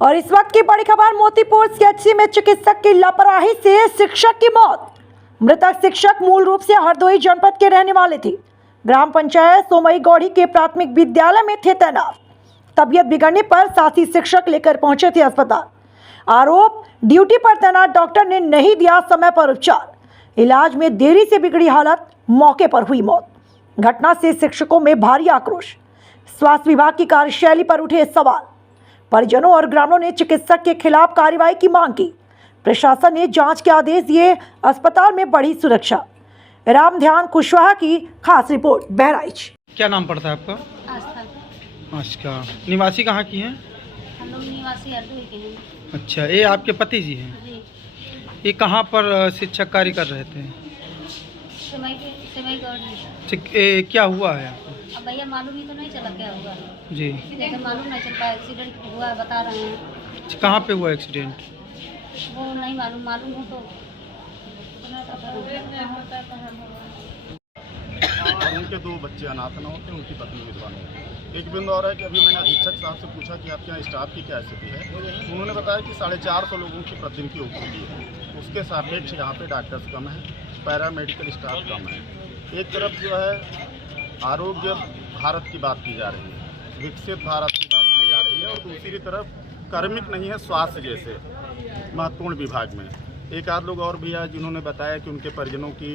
और इस वक्त की बड़ी खबर मोतीपुर सीएचसी में चिकित्सक की लापरवाही से शिक्षक की मौत। मृतक शिक्षक मूल रूप से हरदोई जनपद के रहने वाले थे। ग्राम पंचायत सोमई गौड़ी के प्राथमिक विद्यालय में थे तैनात। तबीयत बिगड़ने पर साथी शिक्षक लेकर पहुंचे थे अस्पताल। आरोप, ड्यूटी पर तैनात डॉक्टर ने नहीं दिया समय पर उपचार। इलाज में देरी से बिगड़ी हालत, मौके पर हुई मौत। घटना से शिक्षकों में भारी आक्रोश। स्वास्थ्य विभाग की कार्यशैली पर उठे सवाल। परिजनों और ग्रामीणों ने चिकित्सक के खिलाफ कार्रवाई की मांग की। प्रशासन ने जांच के आदेश दिए। अस्पताल में बढ़ी सुरक्षा। रामध्यान कुशवाहा की खास रिपोर्ट, बहराइच। क्या नाम पड़ता है आपका? आस्था। अच्छा, निवासी कहाँ की हैं? हम लोग निवासी हरदोई के हैं। अच्छा, ये आपके पति जी हैं? जी। ये कहाँ पर शिक्षक कार्य कर रहे थे? सेमई गौड़ी। क्या हुआ है? अब भैया मालूम ही तो नहीं चला क्या हुआ जी, जैसे मालूम नहीं चलता। एक्सीडेंट हुआ है बता रहे हैं। कहाँ पे हुआ एक्सीडेंट? वो नहीं मालूम हो तो उनके दो बच्चे अनाथ न होते, उनकी पत्नी विधवा न होती। एक बिंदु और है कि अभी मैंने अधीक्षक साहब से पूछा कि आपके यहाँ स्टाफ की क्या स्थिति है। उन्होंने बताया कि 450 लोगों की प्रतिदिन की ओपीडी है। उसके सापेक्ष यहाँ पे डॉक्टर्स कम है, पैरामेडिकल स्टाफ कम है। एक तरफ जो है आरोग्य भारत की बात की जा रही है, विकसित भारत की बात की जा रही है, और दूसरी तरफ कार्मिक नहीं है स्वास्थ्य जैसे महत्वपूर्ण विभाग में। एक आध लोग और भी हैं जिन्होंने बताया कि उनके परिजनों की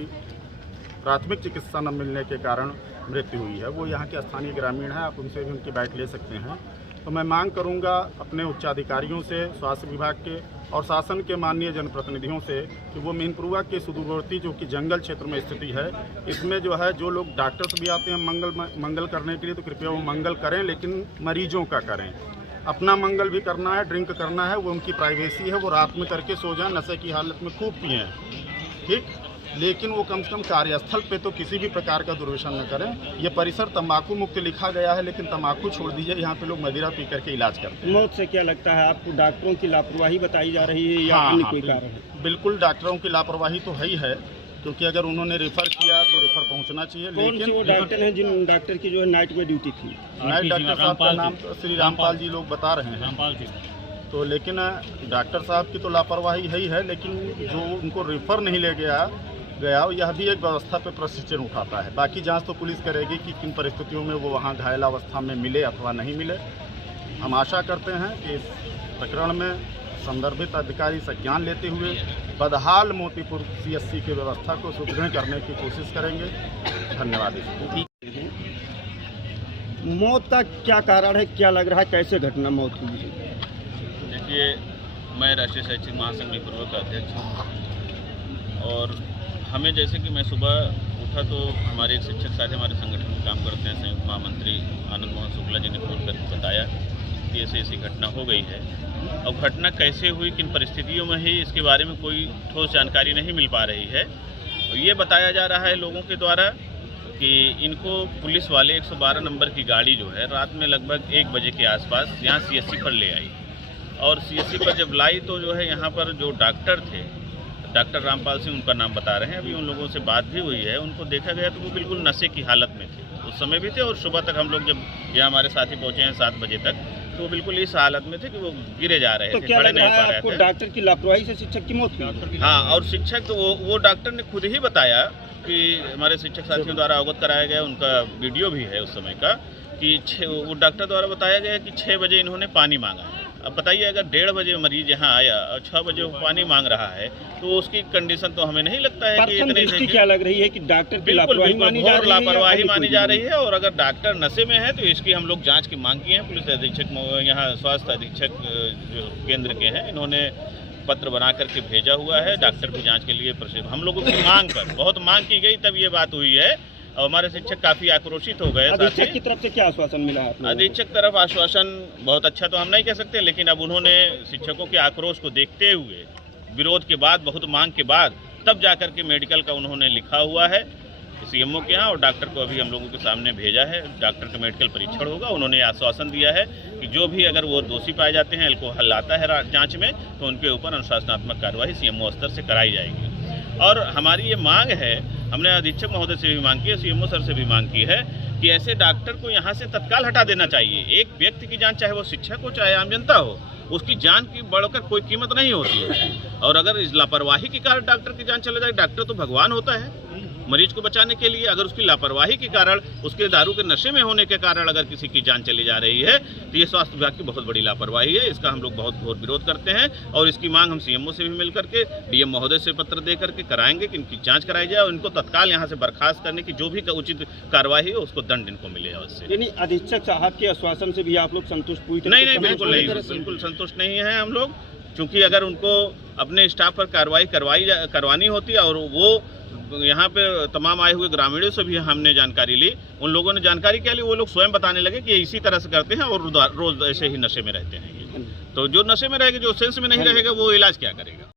प्राथमिक चिकित्सा न मिलने के कारण मृत्यु हुई है। वो यहाँ के स्थानीय ग्रामीण हैं, आप उनसे भी उनकी बाइट ले सकते हैं। तो मैं मांग करूँगा अपने उच्चाधिकारियों से, स्वास्थ्य विभाग के और शासन के माननीय जनप्रतिनिधियों से कि वो मीनपुरुआ के सुदूरवर्ती जो कि जंगल क्षेत्र में स्थिति है, इसमें जो है जो लोग डॉक्टर्स भी आते हैं मंगल करने के लिए, तो कृपया वो मंगल करें, लेकिन मरीजों का करें। अपना मंगल भी करना है, ड्रिंक करना है, वो उनकी प्राइवेसी है, वो रात में करके सो जाएं, नशे की हालत में खूब पिएं, ठीक, लेकिन वो कम से कम कार्यस्थल पे तो किसी भी प्रकार का दुर्व्यसन न करें। ये परिसर तंबाकू मुक्त लिखा गया है, लेकिन तंबाकू छोड़ दीजिए, यहाँ पे लोग मदिरा पी करके इलाज करते हैं। मौत से क्या लगता है आपको? डॉक्टरों की लापरवाही बताई जा रही है या अन्य कोई कारण है? बिल्कुल डॉक्टरों की लापरवाही तो है ही है, क्योंकि अगर उन्होंने रेफर किया तो रेफर पहुंचना चाहिए। कौन से वो डॉक्टर हैं जिन डॉक्टर की जो है नाइट में ड्यूटी थी? नाइट डॉक्टर साहब का नाम श्री रामपाल जी लोग बता रहे हैं। तो लेकिन डॉक्टर साहब की तो लापरवाही है ही है, लेकिन जो उनको रेफर नहीं ले गया यह भी एक व्यवस्था पे प्रश्न उठाता है। बाकी जांच तो पुलिस करेगी कि किन परिस्थितियों में वो वहाँ घायल अवस्था में मिले अथवा नहीं मिले। हम आशा करते हैं कि इस प्रकरण में संदर्भित अधिकारी संज्ञान लेते हुए बदहाल मोतीपुर सीएचसी की व्यवस्था को सुदृढ़ करने की कोशिश करेंगे। धन्यवाद। मौत का क्या कारण है, क्या लग रहा है, कैसे घटना मौत हुई है? देखिए, मैं राष्ट्रीय शैक्षिक महासंघ मीनपुरुआ का अध्यक्ष हूँ, और हमें जैसे कि मैं सुबह उठा तो हमारे एक शिक्षक साथी हमारे संगठन में काम करते हैं, संयुक्त महामंत्री आनंद मोहन शुक्ला जी ने फोन करके बताया कि ऐसी घटना हो गई है। और घटना कैसे हुई, किन परिस्थितियों में हुई, इसके बारे में कोई ठोस जानकारी नहीं मिल पा रही है। और ये बताया जा रहा है लोगों के द्वारा कि इनको पुलिस वाले 112 नंबर की गाड़ी जो है रात में लगभग 1 बजे के आसपास यहाँ सीएचसी पर ले आई, और सीएचसी पर जब लाई तो जो है यहाँ पर जो डॉक्टर थे, डॉक्टर रामपाल सिंह उनका नाम बता रहे हैं, अभी उन लोगों से बात भी हुई है। उनको देखा गया तो वो बिल्कुल नशे की हालत में थे, उस समय भी थे, और सुबह तक हम लोग जब यहाँ हमारे साथी पहुँचे हैं 7 बजे तक, तो वो बिल्कुल इस हालत में थे कि वो गिरे जा रहे थे, खड़े नहीं पा रहे थे। डॉक्टर की लापरवाही से शिक्षक की मौत हुई? हाँ, और शिक्षक तो वो डॉक्टर ने खुद ही बताया कि हमारे शिक्षक साथियों द्वारा अवगत कराया गया, उनका वीडियो भी है उस समय का, कि वो डॉक्टर द्वारा बताया गया कि 6 बजे इन्होंने पानी मांगा है। अब बताइए, अगर 1:30 बजे मरीज यहाँ आया और 6 बजे वो पानी मांग रहा है, तो उसकी कंडीशन तो हमें नहीं लगता है कि इतनी क्या लग रही है कि डॉक्टर की लापरवाही मानी जा रही है। और अगर डॉक्टर नशे में है तो इसकी हम लोग जांच की मांग की है। पुलिस अधीक्षक यहाँ स्वास्थ्य अधीक्षक जो केंद्र के हैं, इन्होंने पत्र बना करके भेजा हुआ है डॉक्टर की जाँच के लिए। हम लोगों की मांग पर बहुत मांग की गई, तब ये बात हुई है, और हमारे शिक्षक काफ़ी आक्रोशित हो गए। अधीक्षक की तरफ से क्या आश्वासन मिला है? अधीक्षक तरफ आश्वासन बहुत अच्छा तो हम नहीं कह सकते, लेकिन अब उन्होंने शिक्षकों के आक्रोश को देखते हुए, विरोध के बाद, बहुत मांग के बाद, तब जाकर के मेडिकल का उन्होंने लिखा हुआ है सीएमओ के यहाँ, और डॉक्टर को अभी हम लोगों के सामने भेजा है। डॉक्टर का मेडिकल परीक्षण होगा। उन्होंने आश्वासन दिया है कि जो भी अगर वो दोषी पाए जाते हैं, अल्कोहल आता है जांच में, तो उनके ऊपर अनुशासनात्मक कार्रवाई सीएमओ स्तर से कराई जाएगी। और हमारी ये मांग है, हमने अधीक्षक महोदय से भी मांग की है, सीएमओ सर से भी मांग की है कि ऐसे डॉक्टर को यहाँ से तत्काल हटा देना चाहिए। एक व्यक्ति की जान, चाहे वो शिक्षक हो चाहे आम जनता हो, उसकी जान की बढ़कर कोई कीमत नहीं होती है। और अगर इस लापरवाही के कारण डॉक्टर की जान चले जाए, डॉक्टर तो भगवान होता है मरीज को बचाने के लिए, अगर उसकी लापरवाही के कारण, उसके दारू के नशे में होने के कारण अगर किसी की जान चली जा रही है तो ये स्वास्थ्य विभाग की बहुत बड़ी लापरवाही है। इसका हम लोग बहुत घोर विरोध करते हैं और इसकी मांग हम सीएमओ से भी मिल करके डीएम महोदय से पत्र दे करके कराएंगे कि इनकी जांच कराई जाए और इनको तत्काल यहाँ से बर्खास्त करने की जो भी उचित कार्रवाई है उसको दंड इनको मिले अवश्य। यानी अधीक्षक साहब के आश्वासन से भी आप लोग संतुष्ट पूरी तरह नहीं, बिल्कुल नहीं, बिल्कुल संतुष्ट नहीं है हम लोग, क्योंकि अगर उनको अपने स्टाफ पर कार्रवाई करवानी होती और वो यहाँ पे तमाम आए हुए ग्रामीणों से भी हमने जानकारी ली, उन लोगों ने जानकारी क्या ली, वो लोग स्वयं बताने लगे कि इसी तरह से करते हैं और रोज ऐसे ही नशे में रहते हैं। तो जो नशे में रहेगा, जो सेंस में नहीं रहेगा, वो इलाज क्या करेगा।